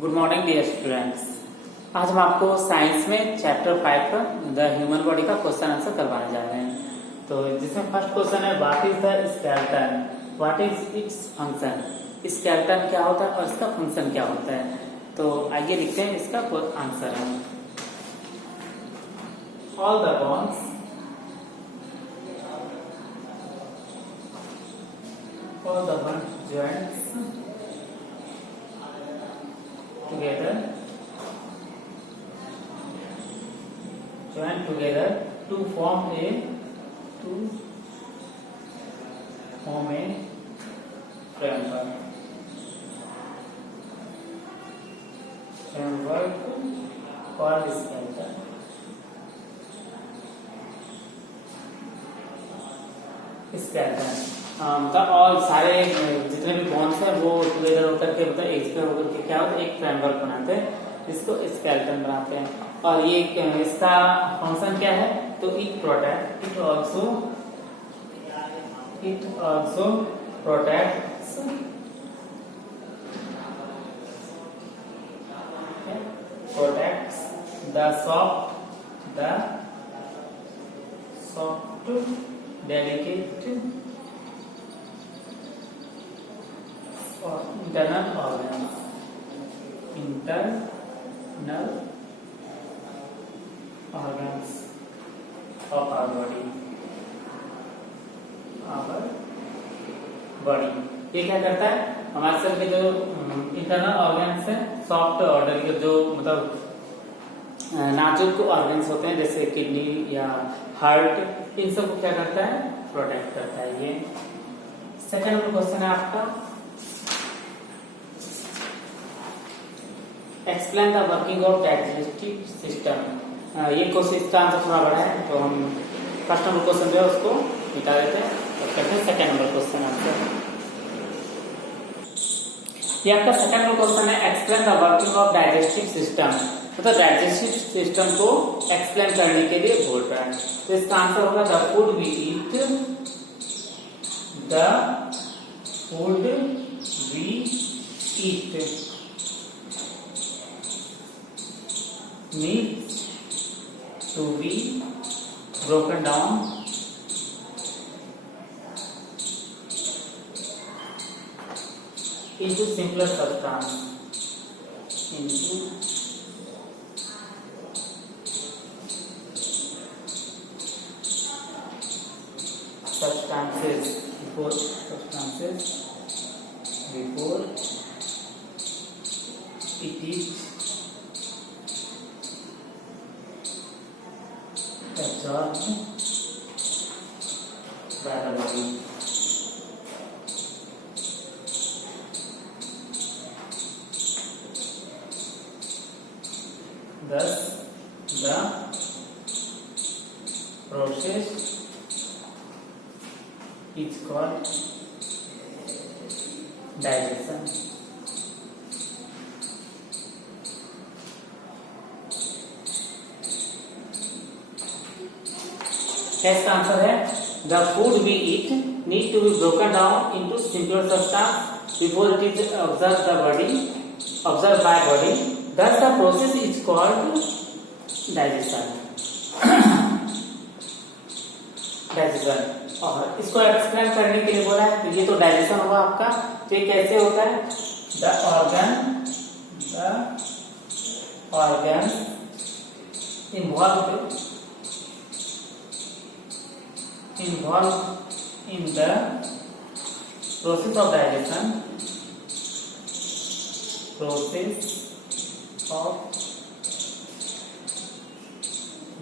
Good morning dear students. आज हम आपको साइंस में चैप्टर 5 का द ह्यूमन बॉडी का क्वेश्चन आंसर करवाने जा रहे हैं। तो जिसमें फर्स्ट क्वेश्चन है what is the skeleton, what is its function. Skeleton क्या होता है और इसका फंक्शन क्या होता है। तो आइए लिखते हैं इसका आंसर है all the bones all the bone joints together join together to form a framework called skeleton। Skeleton मतलब और सारे जितने भी बॉन्ड्स हैं वो टुगेदर होकर के मतलब एक पे होकर के क्या होता है एक फ्रेमवर्क बनाते हैं, इसको स्केलेटन बनाते हैं। और ये इसका फंक्शन क्या है तो it protect it also protects the soft delicate or internal organs of our body। ये क्या करता है हमारे शरीर के जो इंटरनल ऑर्गन्स है सॉफ्ट ऑर्डर के जो मतलब नाजुक ऑर्गन्स होते हैं जैसे किडनी या हार्ट, इन सब को क्या करता है प्रोटेक्ट करता है। ये सेकंड क्वेश्चन है आपका explain the working of digestive system. ये क्वेश्चन इसका आंसर थोड़ा बड़ा है तो हम फर्स्ट नंबर क्वेश्चन जो है उसको मिटा देते हैं और करते हैं सेकंड नंबर क्वेश्चन आंसर। ये आपका सेकंड नंबर क्वेश्चन है explain the working of digestive system, मतलब डाइजेस्टिव सिस्टम को एक्सप्लेन करने के लिए बोल रहा है। तो इसका आंसर होगा the food we eat needs to be broken down into simpler substances before it is absorbed by the body। Thus, the process is called digestion। इसका आंसर है the food we eat need to be broken down into simpler substance before it is observe by body, thus the process is called digestion। और इसको एक्सप्लेन करने के लिए बोला है तो ये तो डाइजेशन होगा आपका। तो ये कैसे होता है the organ involved in the process of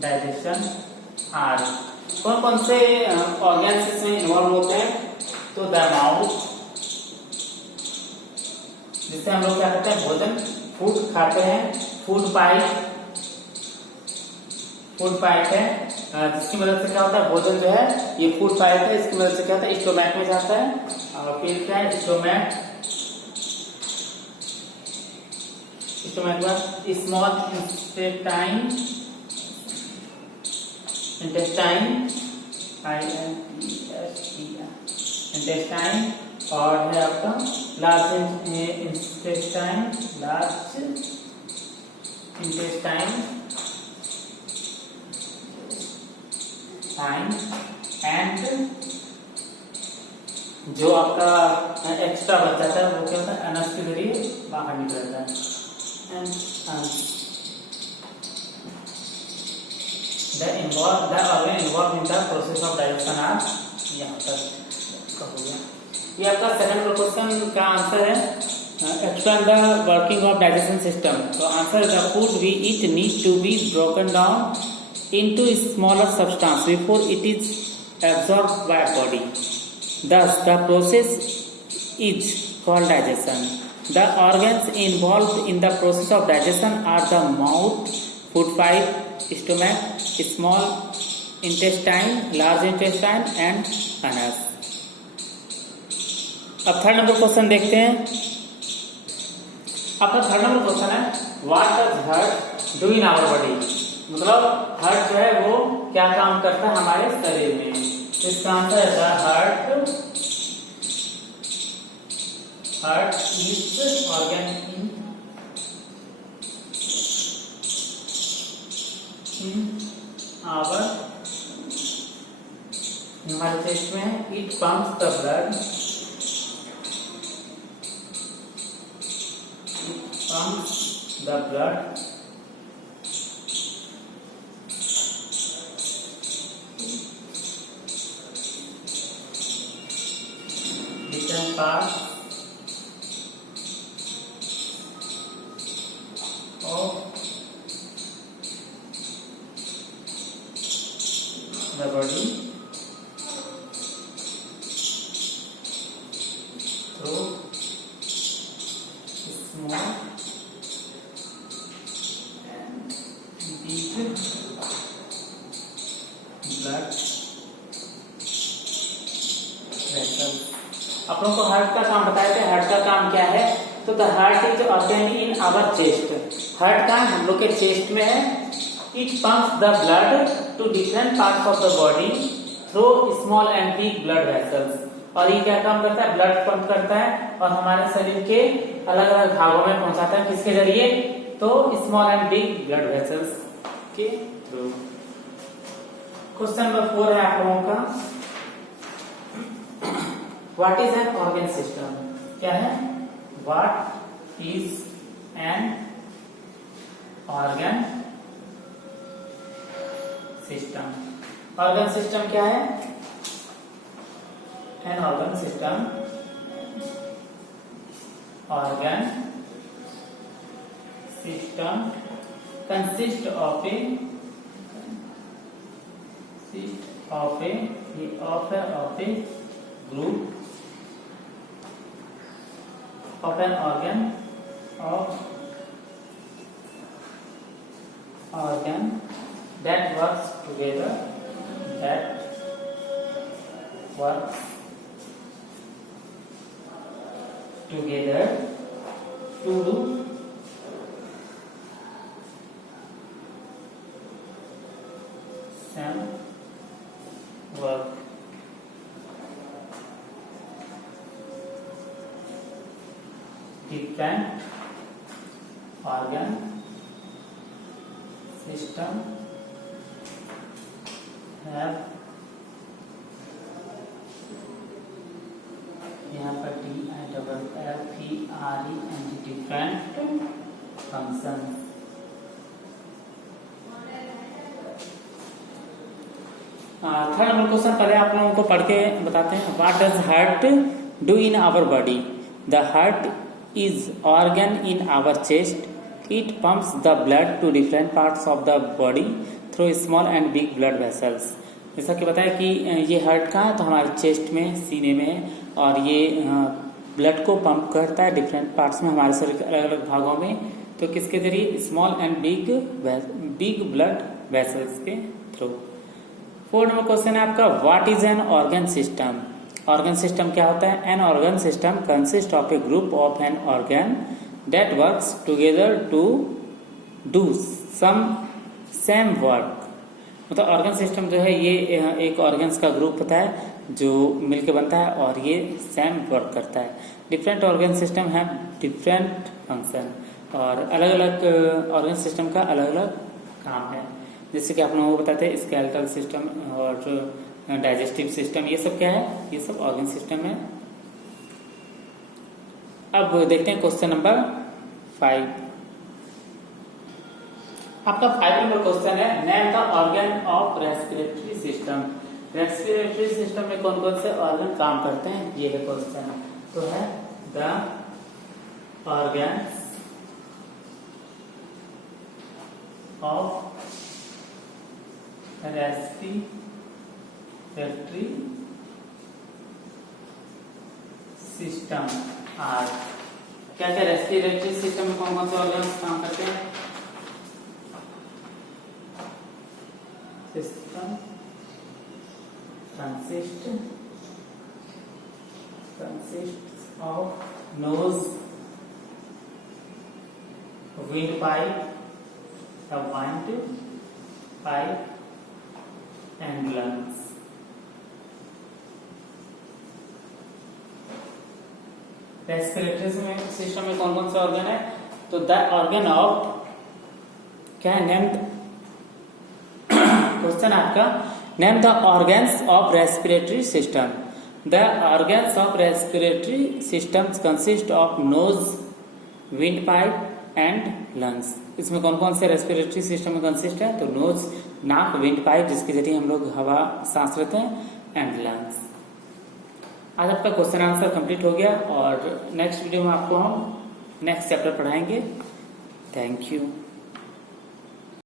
digestion are कौन कौन से ऑर्गन्स इसमें इन्वॉल्व होते हैं तो द माउथ, जिससे हम लोग क्या करते हैं भोजन फूड खाते हैं, फूड पाइप है जिसकी मदद से क्या होता है भोजन जो है ये फूड पाइप है इसकी मदद से क्या होता है स्टोमैक में जाता है और फिर क्या है स्टोमैक में स्मॉल इंटेस्टाइन INTESTINE और है आपका large intestine, large intestine and जो आपका एक्स्ट्रा बच जाता है वो क्या होता है, अनस के जरिए बाहर निकलता है। And the organ involved in the process of digestion are, यहाँ तक हो गया। ये आपका सेकंड क्वेश्चन का आंसर है, explain the working of digestion system. तो answer the food we eat need to be broken down into smaller substance before it is absorbed by body. Thus, the process is called digestion. The organs involved in the process of digestion are the mouth, food pipe, stomach, small intestine, large intestine, and anus. अब third number question देखते हैं। आपका third number question है, what does heart do in our body. मतलब heart जो है वो क्या काम करता है हमारे शरीर में। इसका आंसर है the heart is organ in our, हमारे चेस्ट में। It pumps the blood, pumps the blood different parts of the body through small blood vessel. आप लोगों को हार्ट का काम बताए थे, हार्ट का काम क्या है। तो the heart is organ in our chest. Heart का हम लोग के चेस्ट में है। It pumps the blood to different parts of the body through small and big blood vessels. और ये क्या काम करता है, ब्लड पंप करता है और हमारे शरीर के अलग अलग भागों में पहुंचाता है। किसके जरिए, तो small and big blood vessels के थ्रू। क्वेश्चन नंबर 4 है आप लोगों का, what is an organ system. क्या है, what is an organ system. Organ system क्या है, an organ system, organ system consist of a group of an organ that works together to do same work. Different organ system have, यहाँ पर DIFFERE and different functions। Third number question पहले आप लोगों को पढ़ के बताते हैं। What does heart do in our body. The heart is organ in our chest. It pumps the blood to different parts of the body through small and big blood vessels. जैसा कि बताया कि ये हार्ट कहाँ है, तो हमारे चेस्ट में, सीने में, और ये ब्लड को पंप करता है डिफरेंट पार्ट्स में, हमारे शरीर के अलग अलग भागों में। तो किसके जरिए, small and big blood vessels के थ्रू। 4 नंबर क्वेश्चन है आपका, what is an organ system. Organ system क्या होता है। An organ system consist of a group of an organ that works together to do some same work. मतलब organ system जो है ये एक ऑर्गन्स का ग्रुप होता है जो मिलकर बनता है और ये सेम वर्क करता है। डिफरेंट ऑर्गन सिस्टम है डिफरेंट फंक्शन, और अलग अलग ऑर्गन सिस्टम का अलग अलग काम है। जैसे कि आप लोगों को बताते हैं स्केलेटल सिस्टम और डाइजेस्टिव सिस्टम, ये सब क्या है, ये सब ऑर्गन सिस्टम है। अब देखते हैं क्वेश्चन नंबर 5। आपका 5 नंबर क्वेश्चन है, name the organ of respiratory system. Respiratory system में कौन कौन से ऑर्गन काम करते हैं, ये है क्वेश्चन। तो है the organs of respiratory system are. क्या क्या रेस्पिरेटरी सिस्टम में कौन कौन से ऑर्गन्स काम करते हैं? System consists of nose, windpipe, a windpipe and lungs. Respiratory system में कौन कौन से ऑर्गन है? तो द ऑर्गन ऑफ, क्या है नेम, क्वेश्चन आपका name the organs of respiratory system. The organs of respiratory systems consist of nose, wind pipe and lungs. इसमें कौन कौन से रेस्पिरेटरी सिस्टम में कंसिस्ट है? तो नोज, नाक, विंड पाइप जिसके जरिए हम लोग हवा सांस लेते हैं, एंड लंग्स। आज आपका क्वेश्चन आंसर कंप्लीट हो गया और नेक्स्ट वीडियो में आपको हम नेक्स्ट चैप्टर पढ़ाएंगे। Thank you.